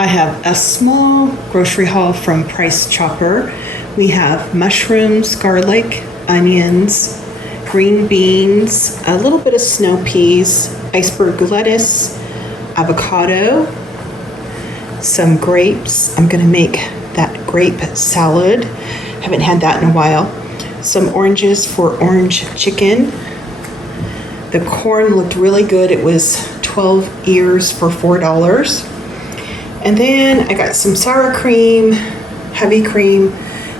I have a small grocery haul from Price Chopper. We have mushrooms, garlic, onions, green beans, a little bit of snow peas, iceberg lettuce, avocado, some grapes. I'm gonna make that grape salad. Haven't had that in a while. Some oranges for orange chicken. The corn looked really good. It was 12 ears for $4. And then I got some sour cream, heavy cream,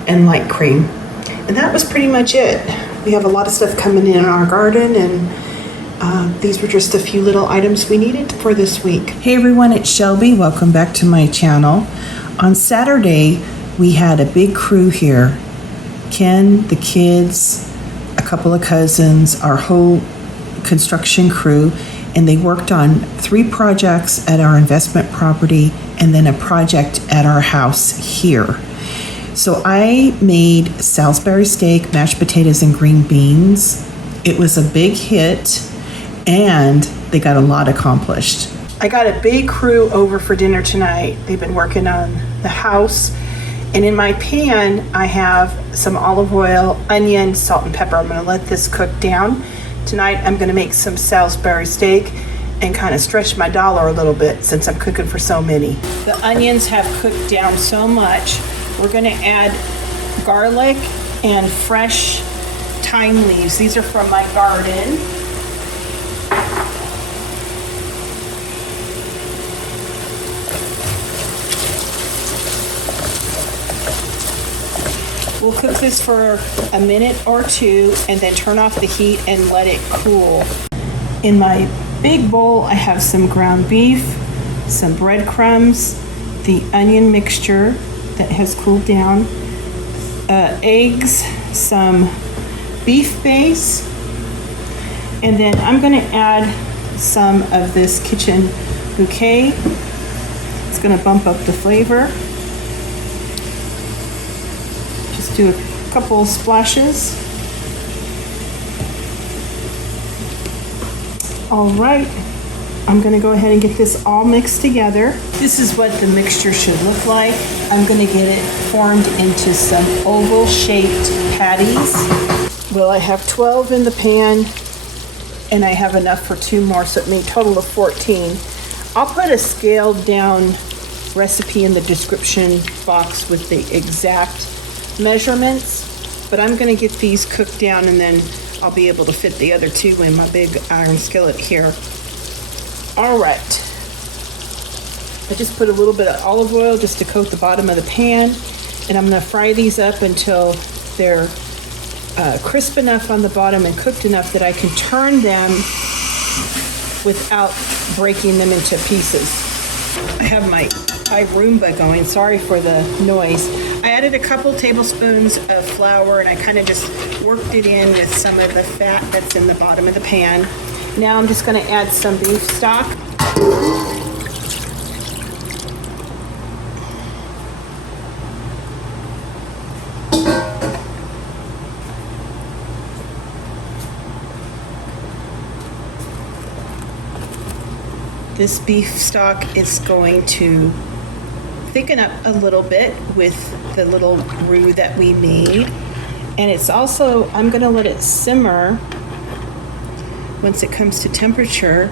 and light cream. And that was pretty much it. We have a lot of stuff coming in our garden, and these were just a few little items we needed for this week. Hey everyone, it's Shelby. Welcome back to my channel. On Saturday, we had a big crew here. Ken, the kids, a couple of cousins, our whole construction crew, and they worked on 3 projects at our investment property and then a project at our house here. So I made Salisbury steak, mashed potatoes, and green beans. It was a big hit, and they got a lot accomplished. I got a big crew over for dinner tonight. They've been working on the house. And in my pan, I have some olive oil, onion, salt, and pepper. I'm gonna let this cook down. Tonight, I'm gonna make some Salisbury steak and kind of stretch my dollar a little bit since I'm cooking for so many. The onions have cooked down so much. We're gonna add garlic and fresh thyme leaves. These are from my garden. We'll cook this for a minute or 2 and then turn off the heat and let it cool. In my big bowl, I have some ground beef, some breadcrumbs, the onion mixture that has cooled down, eggs, some beef base, and then I'm gonna add some of this Kitchen Bouquet. It's gonna bump up the flavor. Just do a couple splashes. All right, I'm gonna go ahead and get this all mixed together. This is what the mixture should look like. I'm gonna get it formed into some oval shaped patties. Well, I have 12 in the pan and I have enough for 2 more, so it made a total of 14. I'll put a scaled down recipe in the description box with the exact measurements, but I'm gonna get these cooked down and then I'll be able to fit the other 2 in my big iron skillet here. All right. I just put a little bit of olive oil just to coat the bottom of the pan, and I'm gonna fry these up until they're crisp enough on the bottom and cooked enough that I can turn them without breaking them into pieces. I have my Roomba going, sorry for the noise. I added a couple tablespoons of flour and I kind of just worked it in with some of the fat that's in the bottom of the pan. Now I'm just going to add some beef stock. This beef stock is going to thicken up a little bit with the little roux that we made. And it's also, I'm gonna let it simmer once it comes to temperature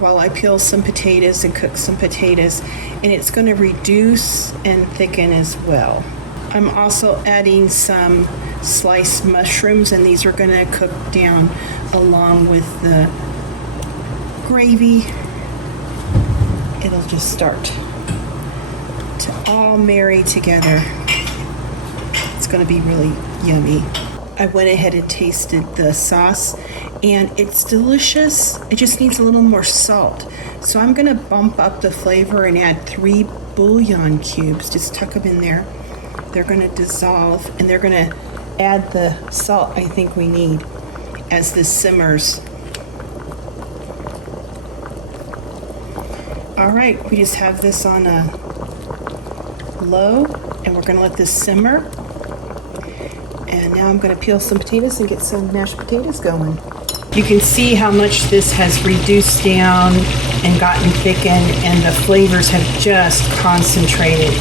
while I peel some potatoes and cook some potatoes. And it's gonna reduce and thicken as well. I'm also adding some sliced mushrooms, and these are gonna cook down along with the gravy. It'll just start to all marry together. It's gonna be really yummy. I went ahead and tasted the sauce and it's delicious. It just needs a little more salt. So I'm gonna bump up the flavor and add 3 bouillon cubes. Just tuck them in there. They're gonna dissolve and they're gonna add the salt I think we need as this simmers. All right, we just have this on a low and we're gonna let this simmer. And now I'm gonna peel some potatoes and get some mashed potatoes going. You can see how much this has reduced down and gotten thickened, and the flavors have just concentrated.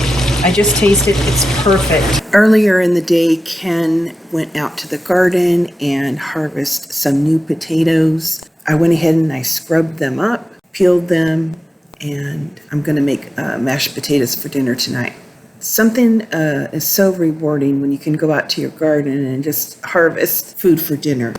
I just taste it, it's perfect. Earlier in the day, Ken went out to the garden and harvested some new potatoes. I went ahead and I scrubbed them up, peeled them, and I'm gonna make mashed potatoes for dinner tonight. Something is so rewarding when you can go out to your garden and just harvest food for dinner.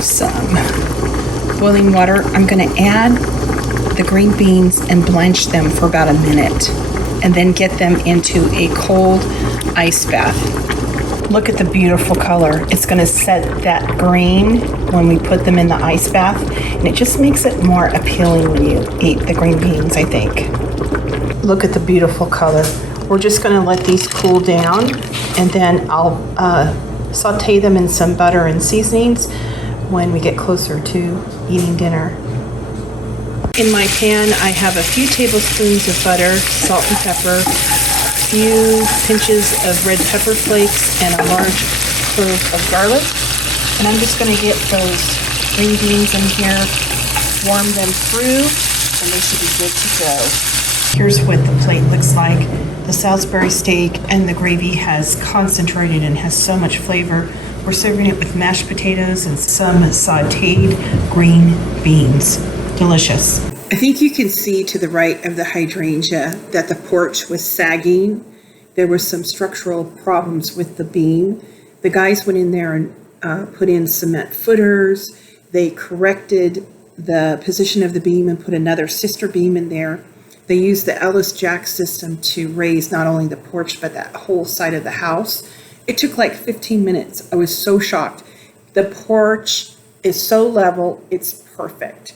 Some boiling water. I'm going to add the green beans and blanch them for about a minute and then get them into a cold ice bath. Look at the beautiful color. It's going to set that green when we put them in the ice bath, and it just makes it more appealing when you eat the green beans, I think. Look at the beautiful color. We're just going to let these cool down, and then I'll saute them in some butter and seasonings when we get closer to eating dinner. In my pan, I have a few tablespoons of butter, salt and pepper, a few pinches of red pepper flakes, and a large clove of garlic. And I'm just going to get those green beans in here, warm them through, and they should be good to go. Here's what the plate looks like. The Salisbury steak and the gravy has concentrated and has so much flavor. We're serving it with mashed potatoes and some sauteed green beans. Delicious. I think you can see to the right of the hydrangea that the porch was sagging. There were some structural problems with the beam. The guys went in there and put in cement footers. They corrected the position of the beam and put another sister beam in there. They used the Ellis jack system to raise not only the porch but that whole side of the house. It took like 15 minutes. I was so shocked. The porch is so level, it's perfect.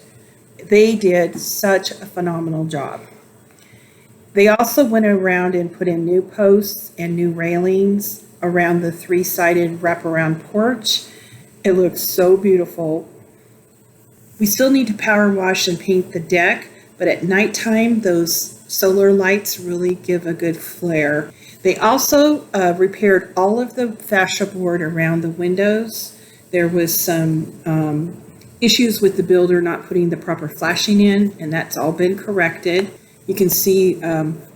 They did such a phenomenal job. They also went around and put in new posts and new railings around the three-sided wraparound porch. It looks so beautiful. We still need to power wash and paint the deck, but at nighttime, those solar lights really give a good flare. They also repaired all of the fascia board around the windows. There was some issues with the builder not putting the proper flashing in, and that's all been corrected. You can see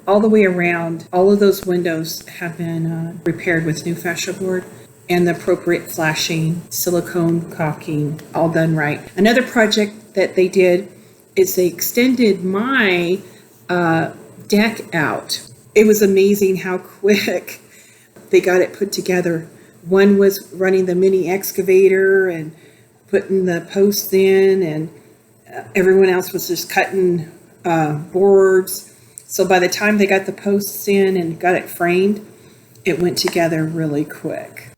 all the way around, all of those windows have been repaired with new fascia board and the appropriate flashing, silicone caulking, all done right. Another project that they did is they extended my deck out. It was amazing how quick they got it put together. One was running the mini excavator and putting the posts in, and everyone else was just cutting boards. So by the time they got the posts in and got it framed, it went together really quick.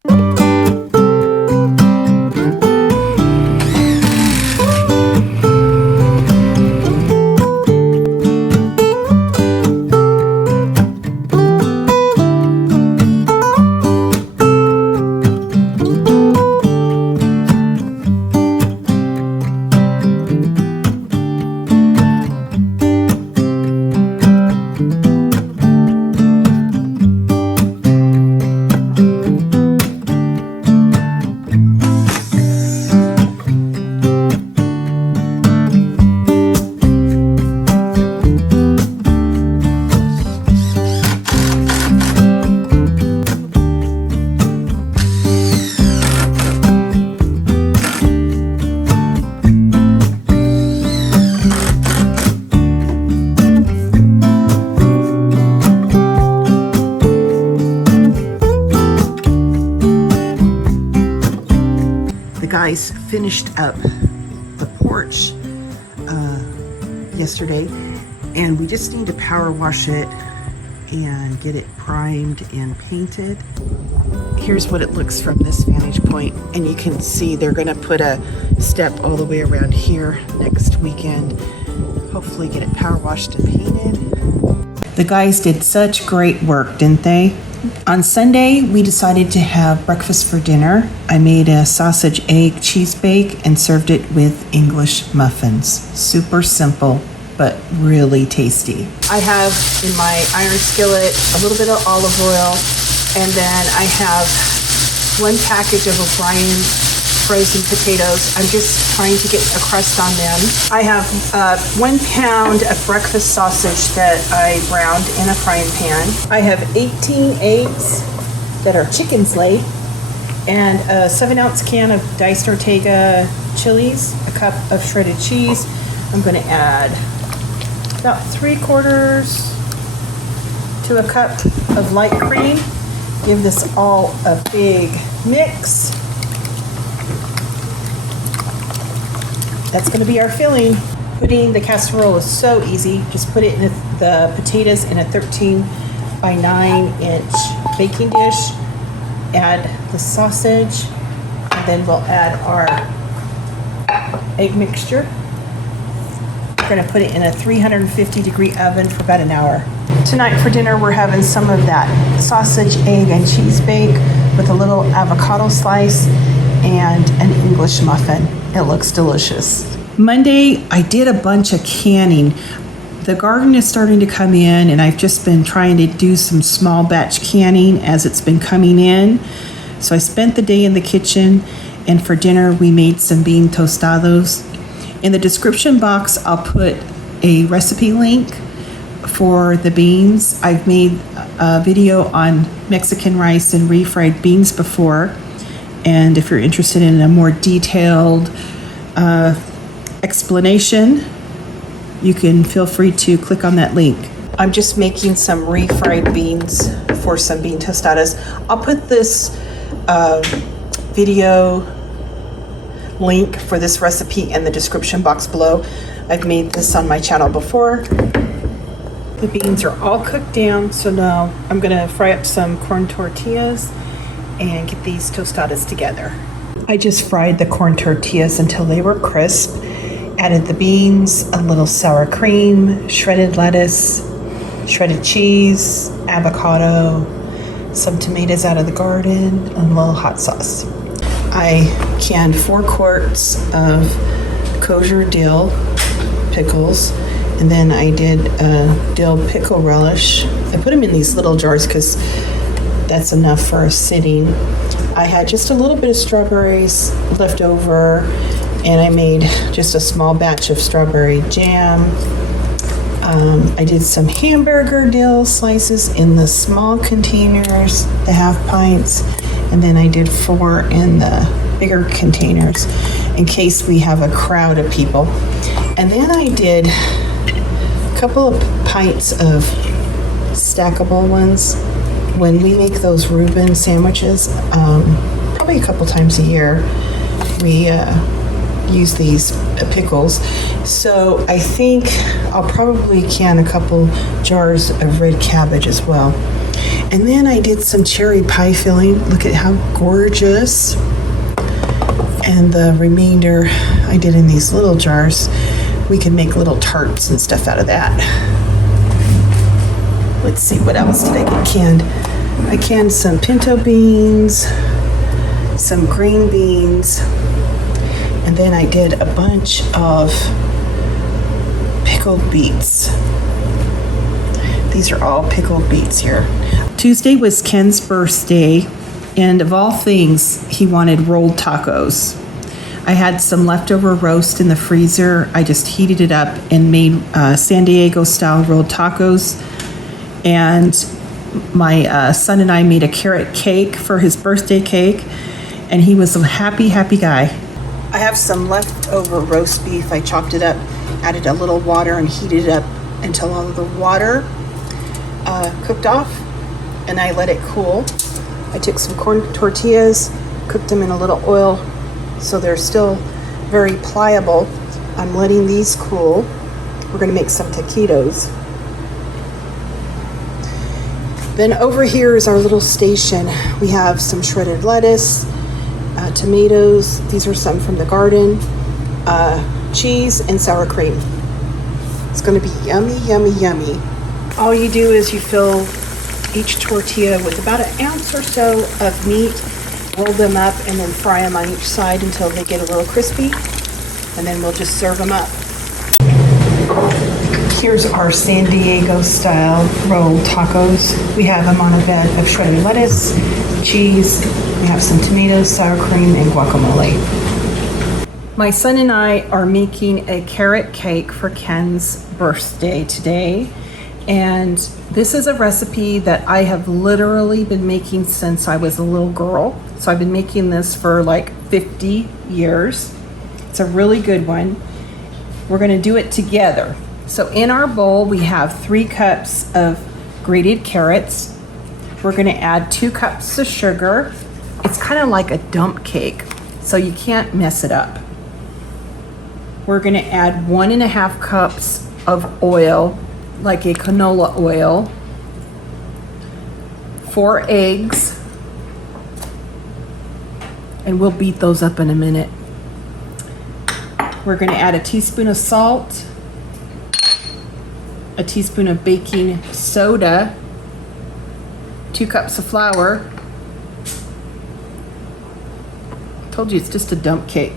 Guys finished up the porch yesterday, and we just need to power wash it and get it primed and painted. Here's what it looks from this vantage point, and you can see they're gonna put a step all the way around here next weekend. Hopefully get it power washed and painted. The guys did such great work, didn't they? On Sunday, we decided to have breakfast for dinner. I made a sausage, egg, cheese bake and served it with English muffins. Super simple, but really tasty. I have in my iron skillet a little bit of olive oil, and then I have 1 package of O'Brien frozen potatoes. I'm just trying to get a crust on them. I have 1 pound of breakfast sausage that I browned in a frying pan. I have 18 eggs that are chicken's laid, and a 7-ounce can of diced Ortega chilies, a cup of shredded cheese. I'm going to add about 3/4 to a cup of light cream. Give this all a big mix. That's going to be our filling. Putting the casserole is so easy. Just put it in the potatoes in a 13 by 9 inch baking dish. Add the sausage, and then we'll add our egg mixture. We're going to put it in a 350-degree oven for about an hour. Tonight for dinner, we're having some of that sausage, egg, and cheese bake with a little avocado slice and an English muffin. It looks delicious. Monday, I did a bunch of canning. The garden is starting to come in, and I've just been trying to do some small batch canning as it's been coming in. So I spent the day in the kitchen, and for dinner, we made some bean tostados. In the description box, I'll put a recipe link for the beans. I've made a video on Mexican rice and refried beans before, and if you're interested in a more detailed explanation, you can feel free to click on that link. I'm just making some refried beans for some bean tostadas. I'll put this video link for this recipe in the description box below. I've made this on my channel before. The beans are all cooked down, so now I'm gonna fry up some corn tortillas and get these tostadas together. I just fried the corn tortillas until they were crisp, added the beans, a little sour cream, shredded lettuce, shredded cheese, avocado, some tomatoes out of the garden, and a little hot sauce. I canned 4 quarts of kosher dill pickles, and then I did dill pickle relish. I put them in these little jars because that's enough for a sitting. I had just a little bit of strawberries left over, and I made just a small batch of strawberry jam. I did some hamburger dill slices in the small containers, the half pints, and then I did 4 in the bigger containers in case we have a crowd of people. And then I did a couple of pints of stackable ones. When we make those Reuben sandwiches, probably a couple times a year, we use these pickles. So I think I'll probably can a couple jars of red cabbage as well. And then I did some cherry pie filling. Look at how gorgeous. And the remainder I did in these little jars. We can make little tarts and stuff out of that. Let's see, what else did I get canned? I canned some pinto beans, some green beans, and then I did a bunch of pickled beets. These are all pickled beets here. Tuesday was Ken's birthday, and of all things, he wanted rolled tacos. I had some leftover roast in the freezer. I just heated it up and made San Diego style rolled tacos. And my son and I made a carrot cake for his birthday cake, and he was a happy, happy guy. I have some leftover roast beef. I chopped it up, added a little water, and heated it up until all of the water cooked off, and I let it cool. I took some corn tortillas, cooked them in a little oil so they're still very pliable. I'm letting these cool. We're going to make some taquitos. Then over here is our little station. We have some shredded lettuce, tomatoes. These are some from the garden, cheese, and sour cream. It's gonna be yummy, yummy, yummy. All you do is you fill each tortilla with about an ounce or so of meat, roll them up, and then fry them on each side until they get a little crispy, and then we'll just serve them up. Here's our San Diego style rolled tacos. We have them on a bed of shredded lettuce, cheese, we have some tomatoes, sour cream, and guacamole. My son and I are making a carrot cake for Ken's birthday today. And this is a recipe that I have literally been making since I was a little girl. So I've been making this for like 50 years. It's a really good one. We're gonna do it together. So in our bowl, we have 3 cups of grated carrots. We're gonna add 2 cups of sugar. It's kind of like a dump cake, so you can't mess it up. We're gonna add 1.5 cups of oil, like a canola oil, 4 eggs, and we'll beat those up in a minute. We're gonna add a teaspoon of salt, a teaspoon of baking soda, 2 cups of flour. Told you it's just a dump cake.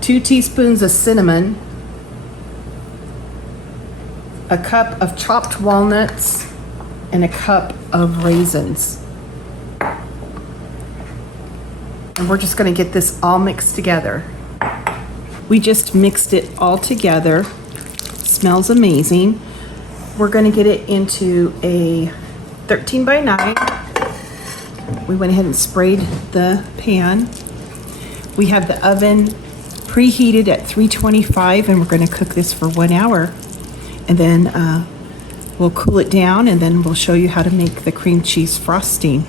2 teaspoons of cinnamon, a cup of chopped walnuts, and a cup of raisins. And we're just gonna get this all mixed together. We just mixed it all together. Smells amazing. We're gonna get it into a 13 by 9. We went ahead and sprayed the pan. We have the oven preheated at 325, and we're gonna cook this for 1 hour. And then we'll cool it down, and then we'll show you how to make the cream cheese frosting.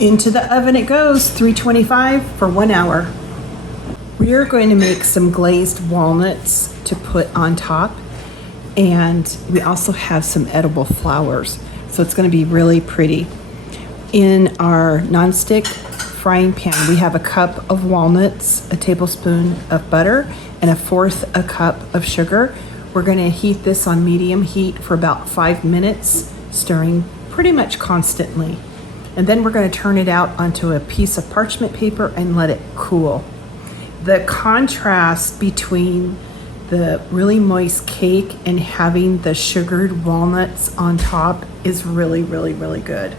Into the oven it goes, 325 for 1 hour. We are going to make some glazed walnuts to put on top, and we also have some edible flowers, so it's going to be really pretty. In our nonstick frying pan, we have a cup of walnuts, a tablespoon of butter, and 1/4 a cup of sugar. We're going to heat this on medium heat for about 5 minutes, stirring pretty much constantly. And then we're going to turn it out onto a piece of parchment paper and let it cool. The contrast between the really moist cake and having the sugared walnuts on top is really, really, really good.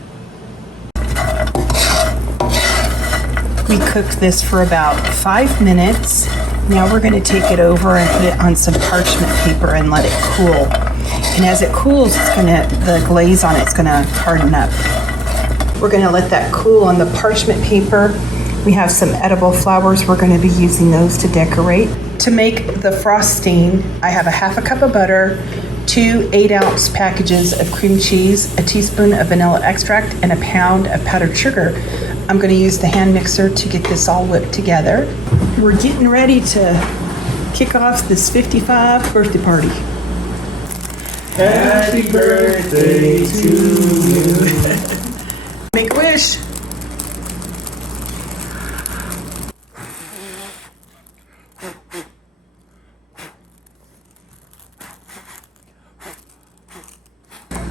We cooked this for about 5 minutes. Now we're going to take it over and put it on some parchment paper and let it cool. And as it cools, the glaze on it's going to harden up. We're going to let that cool on the parchment paper. We have some edible flowers. We're going to be using those to decorate. To make the frosting, I have 1/2 cup of butter, 2 8-ounce packages of cream cheese, a teaspoon of vanilla extract, and 1 pound of powdered sugar. I'm going to use the hand mixer to get this all whipped together. We're getting ready to kick off this 55 birthday party. Happy birthday to you. Make a wish.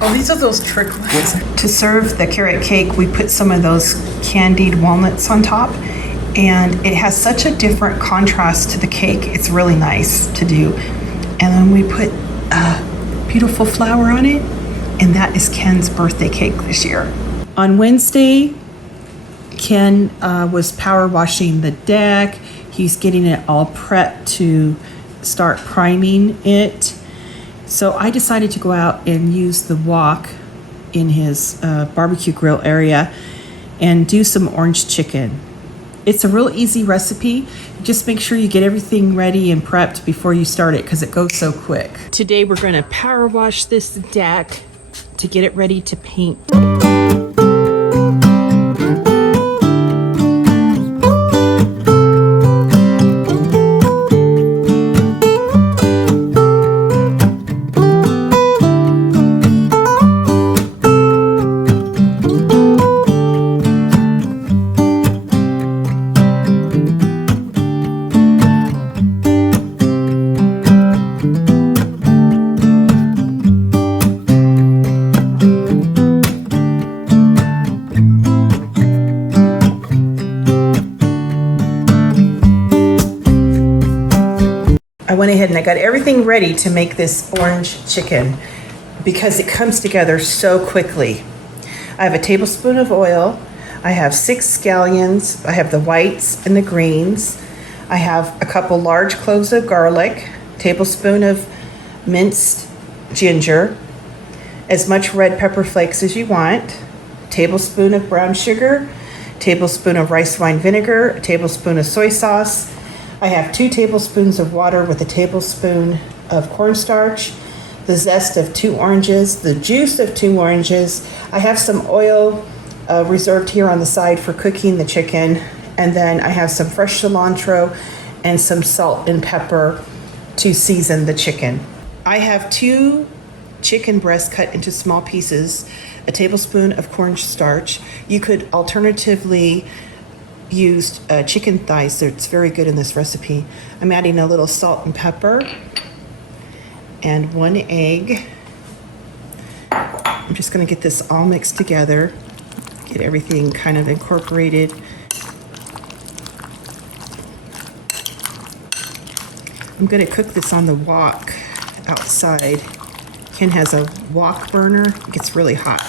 Oh, these are those tricklets. To serve the carrot cake, we put some of those candied walnuts on top, and it has such a different contrast to the cake. It's really nice to do. And then we put beautiful flour on it, and that is Ken's birthday cake this year. On Wednesday, Ken was power washing the deck. He's getting it all prepped to start priming it. So I decided to go out and use the wok in his barbecue grill area and do some orange chicken. It's a real easy recipe. Just make sure you get everything ready and prepped before you start it because it goes so quick. Today we're going to power wash this deck to get it ready to paint. went ahead and I got everything ready to make this orange chicken because it comes together so quickly. I have a tablespoon of oil. I have 6 scallions. I have the whites and the greens. I have a couple large cloves of garlic, tablespoon of minced ginger, as much red pepper flakes as you want, tablespoon of brown sugar, tablespoon of rice wine vinegar, a tablespoon of soy sauce. I have 2 tablespoons of water with a tablespoon of cornstarch, the zest of 2 oranges, the juice of 2 oranges. I have some oil reserved here on the side for cooking the chicken, and then I have some fresh cilantro and some salt and pepper to season the chicken. I have 2 chicken breasts cut into small pieces, a tablespoon of cornstarch. You could alternatively use chicken thighs, so it's very good in this recipe. I'm adding a little salt and pepper and 1 egg. I'm just gonna get this all mixed together, get everything kind of incorporated. I'm gonna cook this on the wok outside. Ken has a wok burner. It gets really hot.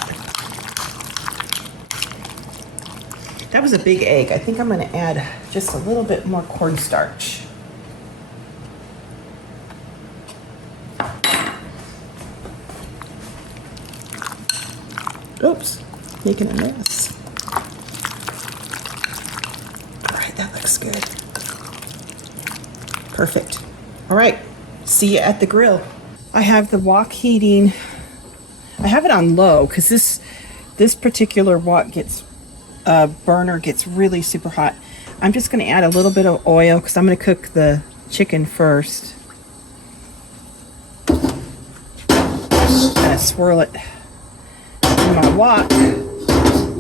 That was a big egg. I think I'm gonna add just a little bit more cornstarch. Oops, making a mess. All right, that looks good. Perfect. All right, see you at the grill. I have the wok heating. I have it on low because this particular wok burner gets really super hot. I'm just going to add a little bit of oil because I'm going to cook the chicken first. Kind of swirl it in my wok.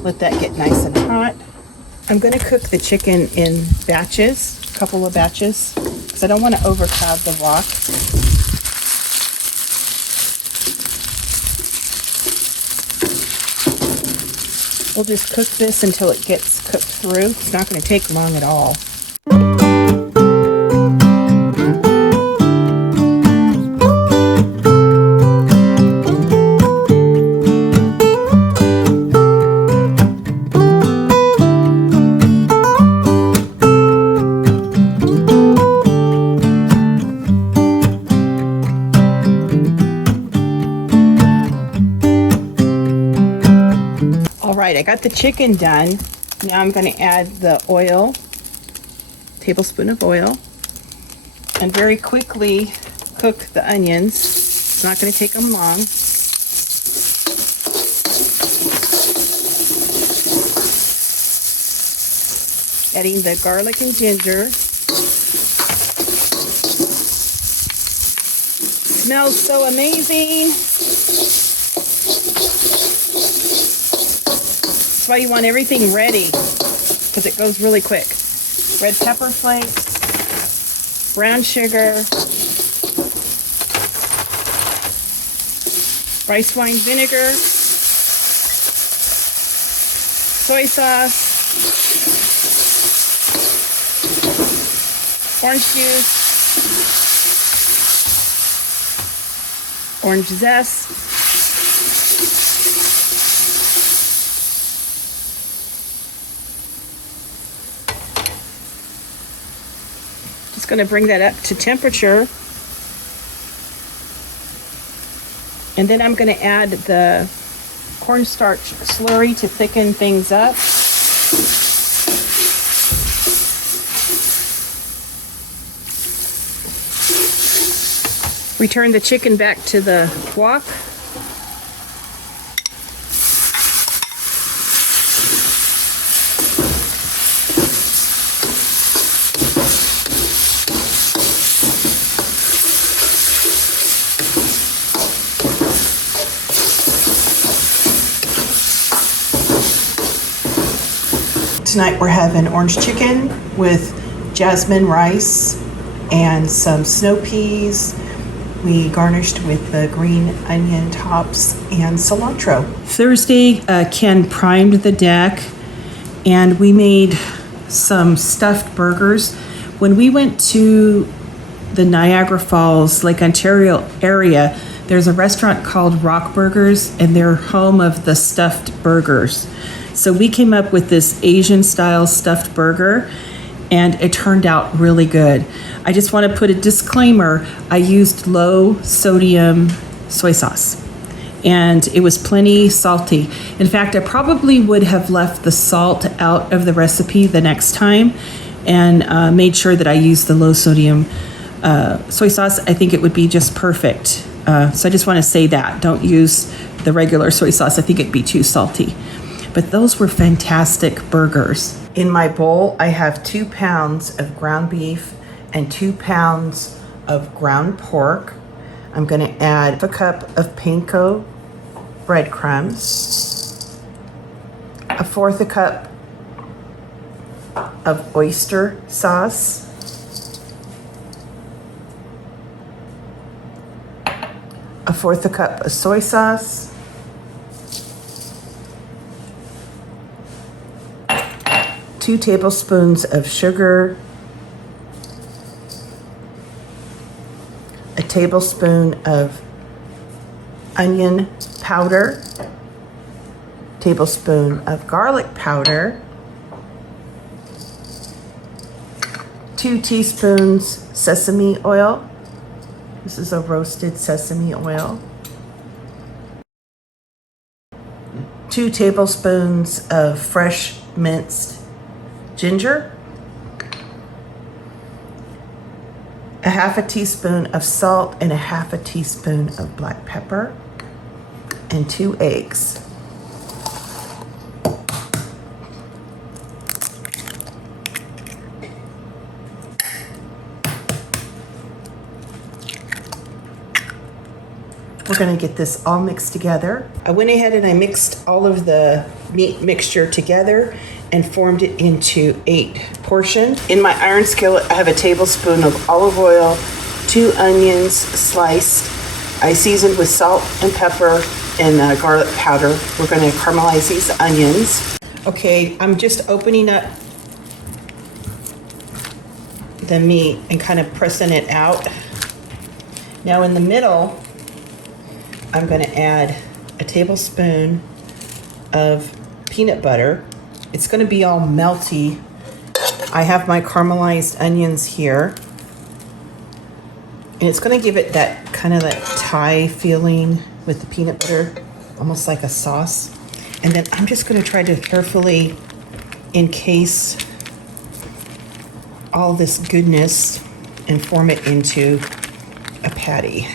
Let that get nice and hot. I'm going to cook the chicken in batches, a couple of batches, because I don't want to overcrowd the wok. We'll just cook this until it gets cooked through. It's not going to take long at all. I got the chicken done. Now I'm going to add the oil, tablespoon of oil, and very quickly cook the onions. It's not going to take them long. Adding the garlic and ginger. Smells so amazing. That's why you want everything ready, because it goes really quick. Red pepper flakes, brown sugar, rice wine vinegar, soy sauce, orange juice, orange zest, going to bring that up to temperature, and then I'm going to add the cornstarch slurry to thicken things up. Return the chicken back to the wok. Tonight we're having orange chicken with jasmine rice and some snow peas. We garnished with the green onion tops and cilantro. Thursday, Ken primed the deck and we made some stuffed burgers. When we went to the Niagara Falls, Lake Ontario area, there's a restaurant called Rock Burgers, and they're home of the stuffed burgers. So we came up with this Asian style stuffed burger, and it turned out really good. I just want to put a disclaimer. I used low sodium soy sauce, and it was plenty salty. In fact, I probably would have left the salt out of the recipe the next time and made sure that I used the low sodium soy sauce. I think it would be just perfect. So I just want to say that. Don't use the regular soy sauce. I think it'd be too salty. But those were fantastic burgers. In my bowl, I have 2 pounds of ground beef and 2 pounds of ground pork. I'm going to add a cup of panko breadcrumbs, 1/4 cup of oyster sauce, 1/4 cup of soy sauce, 2 tablespoons of sugar, a tablespoon of onion powder, tablespoon of garlic powder, 2 teaspoons sesame oil. This is a roasted sesame oil. 2 tablespoons of fresh minced ginger, 1/2 teaspoon of salt and 1/2 teaspoon of black pepper, and 2 eggs. We're going to get this all mixed together. I went ahead and I mixed all of the meat mixture together and formed it into 8 portions. In my iron skillet, I have a tablespoon of olive oil, 2 onions sliced. I seasoned with salt and pepper and garlic powder. We're going to caramelize these onions. Okay, I'm just opening up the meat and kind of pressing it out. Now in the middle, I'm going to add a tablespoon of peanut butter. It's going to be all melty. I have my caramelized onions here. And it's going to give it that kind of that Thai feeling with the peanut butter, almost like a sauce. And then I'm just going to try to carefully encase all this goodness and form it into a patty.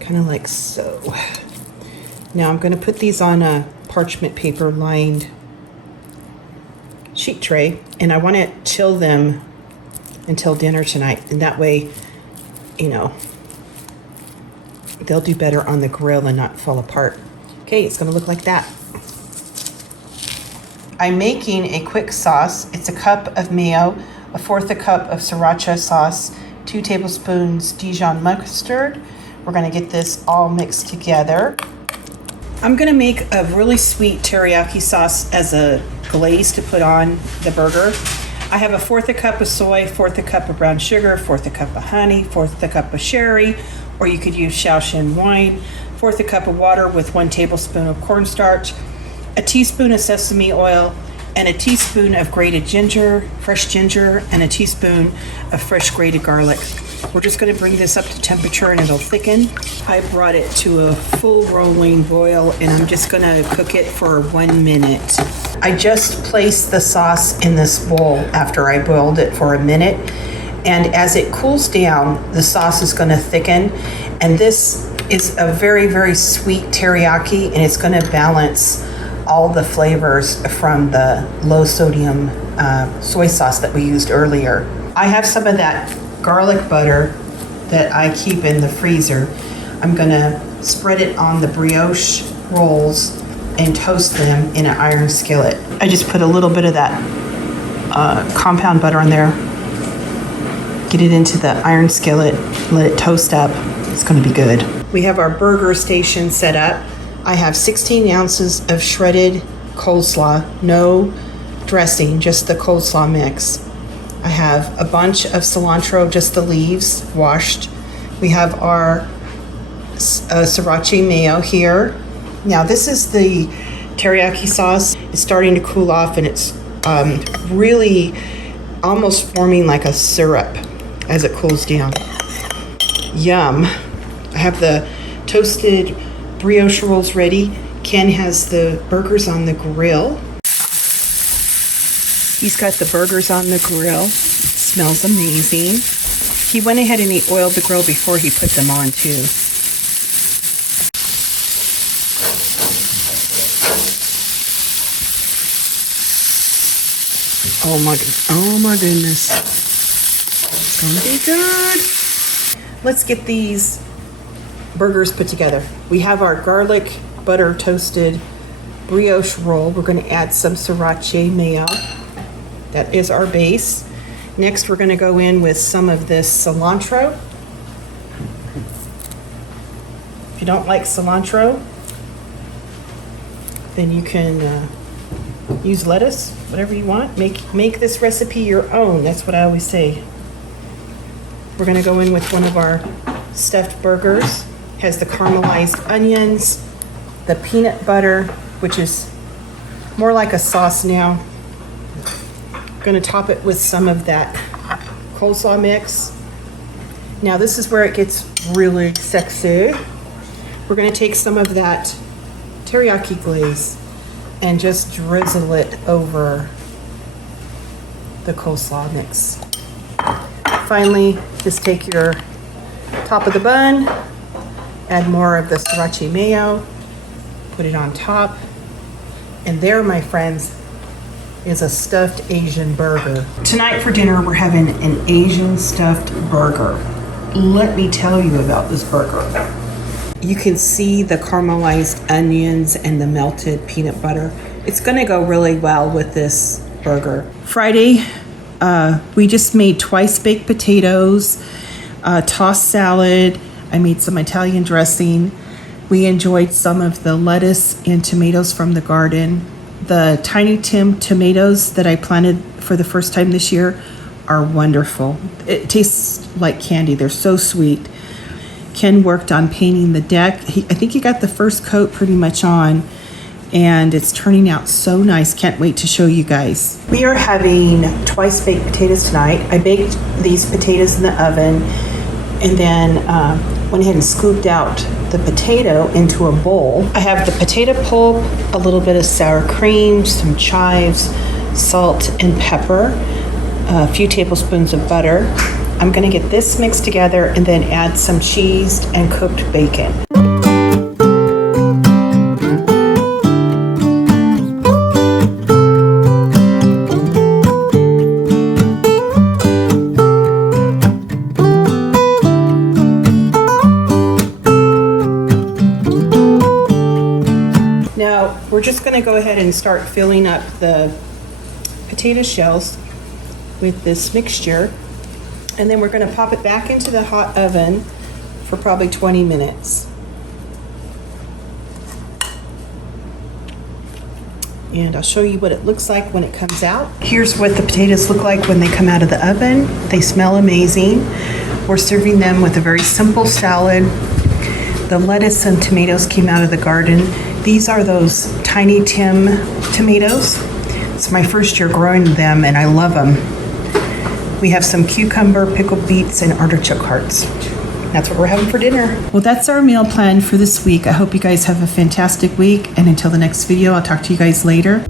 Kind of like so. Now I'm going to put these on a parchment paper lined sheet tray, and I want to chill them until dinner tonight, and that way, you know, they'll do better on the grill and not fall apart. Okay, it's going to look like that. I'm making a quick sauce. It's a cup of mayo, 1/4 cup of sriracha sauce, 2 tablespoons Dijon mustard. We're going to get this all mixed together. I'm going to make a really sweet teriyaki sauce as a glaze to put on the burger. I have 1/4 cup of soy, 1/4 cup of brown sugar, 1/4 cup of honey, 1/4 cup of sherry, or you could use Shaoxing wine, 1/4 cup of water with 1 tablespoon of cornstarch, a teaspoon of sesame oil, and a teaspoon of grated ginger, fresh ginger, and a teaspoon of fresh grated garlic. We're just going to bring this up to temperature and it'll thicken. I brought it to a full rolling boil, and I'm just going to cook it for 1 minute. I just placed the sauce in this bowl after I boiled it for a minute, and as it cools down, the sauce is going to thicken, and this is a very, very sweet teriyaki, and it's going to balance all the flavors from the low sodium soy sauce that we used earlier. I have some of that garlic butter that I keep in the freezer. I'm gonna spread it on the brioche rolls and toast them in an iron skillet. I just put a little bit of that compound butter on there, get it into the iron skillet, let it toast up. It's gonna be good. We have our burger station set up. I have 16 ounces of shredded coleslaw, no dressing, just the coleslaw mix. I have a bunch of cilantro, just the leaves, washed. We have our sriracha mayo here. Now this is the teriyaki sauce. It's starting to cool off and it's really almost forming like a syrup as it cools down. Yum. I have the toasted brioche rolls ready. Ken has the burgers on the grill. He's got the burgers on the grill. It smells amazing. He went ahead and he oiled the grill before he put them on too. Oh my goodness. It's gonna be good. Let's get these burgers put together. We have our garlic butter toasted brioche roll. We're gonna add some sriracha mayo. That is our base. Next, we're gonna go in with some of this cilantro. If you don't like cilantro, then you can use lettuce, whatever you want. Make this recipe your own. That's what I always say. We're gonna go in with one of our stuffed burgers. It has the caramelized onions, the peanut butter, which is more like a sauce now. Gonna top it with some of that coleslaw mix. Now this is where it gets really sexy. We're gonna take some of that teriyaki glaze and just drizzle it over the coleslaw mix. Finally, just take your top of the bun, add more of the sriracha mayo, put it on top, and there, my friends, is a stuffed Asian burger. Tonight for dinner, we're having an Asian stuffed burger. Let me tell you about this burger. You can see the caramelized onions and the melted peanut butter. It's gonna go really well with this burger. Friday, we just made twice baked potatoes, tossed salad. I made some Italian dressing. We enjoyed some of the lettuce and tomatoes from the garden. The Tiny Tim tomatoes that I planted for the first time this year are wonderful. It tastes like candy. They're so sweet. Ken worked on painting the deck. I think he got the first coat pretty much on, and it's turning out so nice. Can't wait to show you guys. We are having twice baked potatoes tonight. I baked these potatoes in the oven and then went ahead and scooped out the potato into a bowl. I have the potato pulp, a little bit of sour cream, some chives, salt and pepper, a few tablespoons of butter. I'm gonna get this mixed together and then add some cheese and cooked bacon. Now, we're just gonna go ahead and start filling up the potato shells with this mixture. And then we're gonna pop it back into the hot oven for probably 20 minutes. And I'll show you what it looks like when it comes out. Here's what the potatoes look like when they come out of the oven. They smell amazing. We're serving them with a very simple salad. The lettuce and tomatoes came out of the garden. These are those Tiny Tim tomatoes. It's my first year growing them and I love them. We have some cucumber, pickled beets, and artichoke hearts. That's what we're having for dinner. Well, that's our meal plan for this week. I hope you guys have a fantastic week. And until the next video, I'll talk to you guys later.